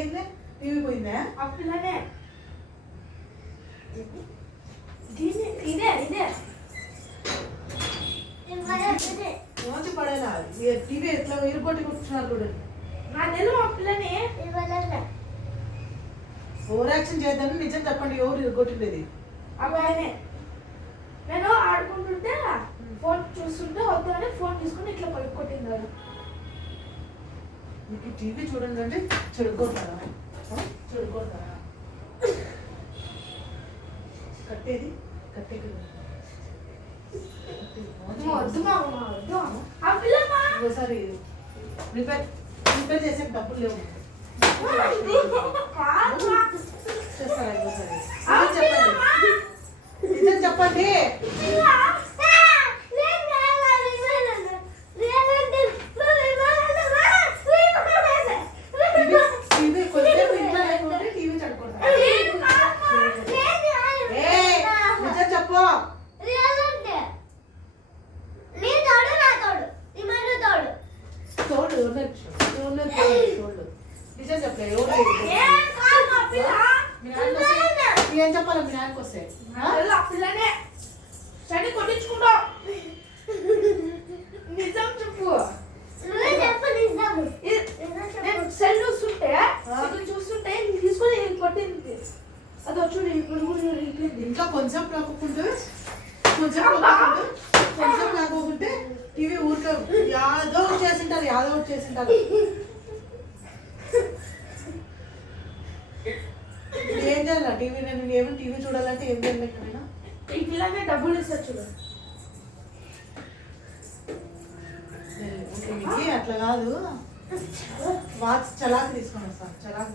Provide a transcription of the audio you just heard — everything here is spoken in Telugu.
ఏందే టీవీ పోయిందా? ఆ పిల్లనే ఇదే రోజు పడేలా టీవీ ఎట్లా ఇరుగొట్టి కూర్చున్నారు చూడండి. నా నెల ఆ పిల్లని ఓవర్ యాక్షన్ చేద్దామని నిజం చెప్పండి, ఎవరు ఇరుగొట్టిండేది? అబ్బాయినే. నేను ఆడుకుంటుంటే ఫోన్ చూస్తుంటే వద్దని ఫోన్ తీసుకుని ఇట్లా కొట్టిందాడు. మీకు టీవీ చూడండి అంటే చెడుకోతారా? చెడుకోతారా? కట్టేది కట్టే ఒకసారి ప్రిపేర్ చేసే డబ్బులు లేవు చేస్తారా? ఇంకోసారి నిజం చెప్పండి. టీవీ కొంచెం ఇంట్లో లేకుంటే టీవీ చదువుకుంటారు. నిజం చెప్పు. తోడు నిజం చెప్పలే ఎవరు ఏం చెప్పాలి? మీ నాన్నకి వస్తే పిల్లనే చని కొట్టించుకుంటా. నిజం చెప్పు. సెల్ చూస్తుంటే చూస్తుంటే తీసుకొని కొట్టింది. అది వచ్చి ఇప్పుడు ఇంకా కొంచెం రాకుంటే టీవీ ఊరికే యాదో చేసింటారు. ఏం చేయాలి టీవీ? నేను ఏమైనా టీవీ చూడాలంటే ఏం చేయాలి? ఎక్కడైనా ఈ పిల్లనే డబ్బులు ఇస్తారు చూడు. అట్లా కాదు, వాచ్ చలాకి తీసుకొని వస్తాను. చలాకి